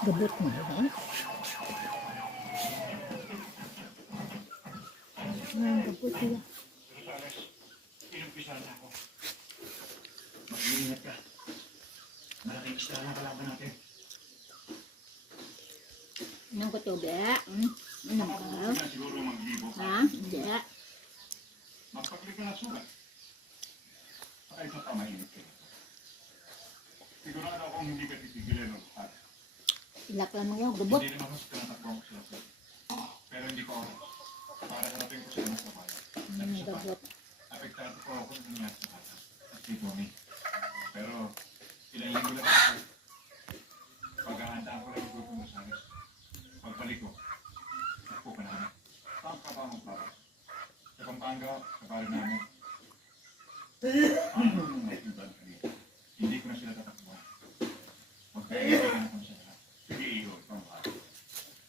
Gabot mo eh. Gabot siya. Inumpisahan ako. Mag-iingat ka. Malaking isla lang kalaban natin. Anong katubi? Ano ba? Siguro mag-ibo ka. Ha? Hindi. Magpaklik ka na sugat. Ay, sa pamahinit ka. Sigurado akong hindi ka titigilan o hat. Ilak lang yung gabot. Hindi naman mas tinatakbo ko sila. Pero hindi ko ako. Para hanapin ko sila sa bayan. Gabot. Apektado ko ako ng nangyari sa bata. At si Tommy. Pero ilang linggo lang ako. Paghahandaan ko lang yung grupo mo sa alis. Pagbalik ko, ako ka namin. Pagkabamang para. Sa Pampanga, kapari namin. Hindi ko na sila tatakbo. Magkaibigan na kami sa lahat. Sige, iyo, ikaw ba?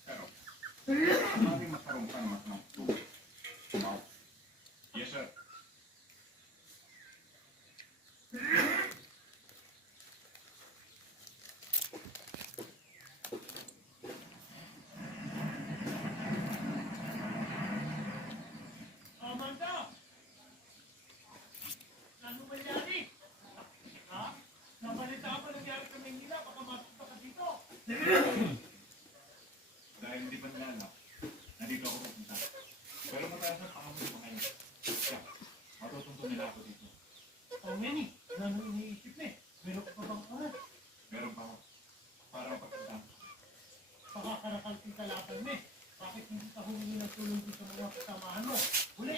Pero, maraming magkaroon ka naman ng tubig. Tumaw. Yes, sir. Amanda! Ano nangyari? Ha? Nabalita pa nangyari sa Manila, baka matuto ka dito. Dahil hindi pa nila alam, nandito ako pupunta. Pero mataas na pangamoy ko ngayon. Kaya, matutunto nila ako dito. Oh, Manny, ano iniisip na eh? Meron ka pa bang oras? Meron pa ako. Para mapagpunta. Pakakarakal kita laban mo eh. Bakit hindi ka humingi ng tulong dito sa mga kasamahan mo? Huli!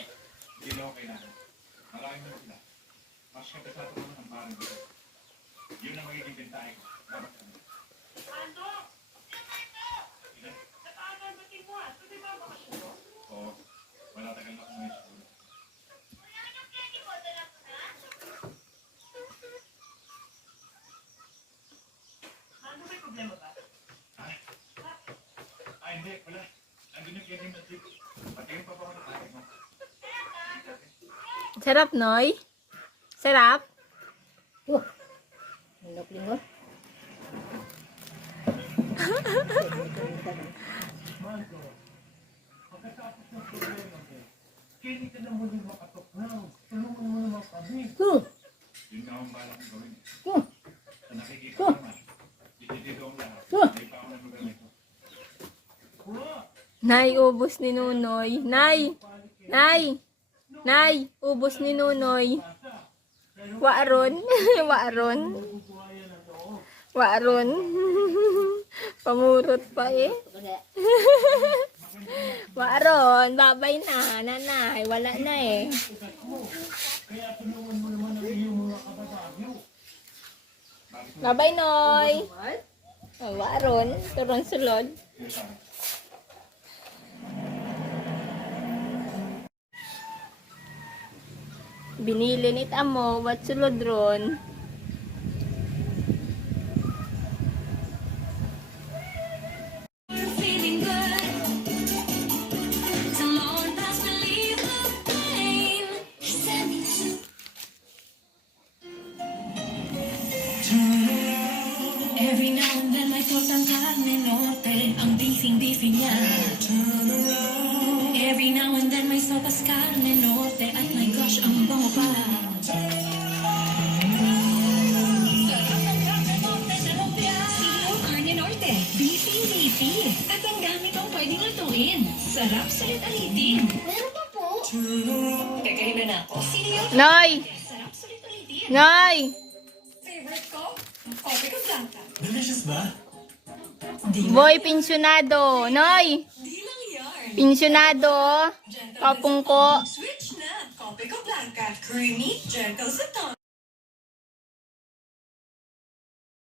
Hindi na ako kailangan. Maraming mo sila. Mas kagasado ko naman ang parang dito. Yun ang magiging bentahe ko. Dapat kami. Ando! Ina? Nataano ang batin mo ah? Sabi ba bakasyon mo? Oo. Wala tagal na ako ngayon siguro. Ando, may problema ba? Ha? Ah, hindi. Wala. Nandun yung kaya natin. Patingin pa pa ako ng ating mo. Sarap, Noy? Sarap? Lingok-lingok. Marco, pagkatapos ng problema mo, kailan ka na muling makatoknaw? Tulungan mo naman kami. Yun nga ang balak kong gawin. Huh. Sa nakikita ko naman, ititito ang lahat. May pa ako ng lugar nito. Hura! Nay, ubos ni Nunoy. Nay! Nay! Nay! Ubos ni Nunoy. Waaron. Waaron. Waaron. Pamurot pa eh. Waaron. Babay na. Nanay. Wala na eh. Kaya tulungan mo naman ang iyong mga kababayo. Babay, Noy. Oh, Waaron. Turong sulod. Binili ni Tamo. What sulod ron? Feeling good. Come on, let's relieve the pain. Send me to every now and then may tortang carne norte. Ang beefing niya. Every now and then may sopas carne norte. At my gosh, ang bango pa. At ang dami kang pwedeng lutuin. Sarap sulit ulitin. Meron pa po? Kakahiba na ako. Sino yung Noy! sarap sulit ulitin? Noy! Favorite ko? Coffee ko blanca. Delicious ba? Boy, pensyonado. Noy! Di lang yarn. Pensyonado. Kapungko. Switch na. Coffee ko blanca. Creamy, gentle sa tongue.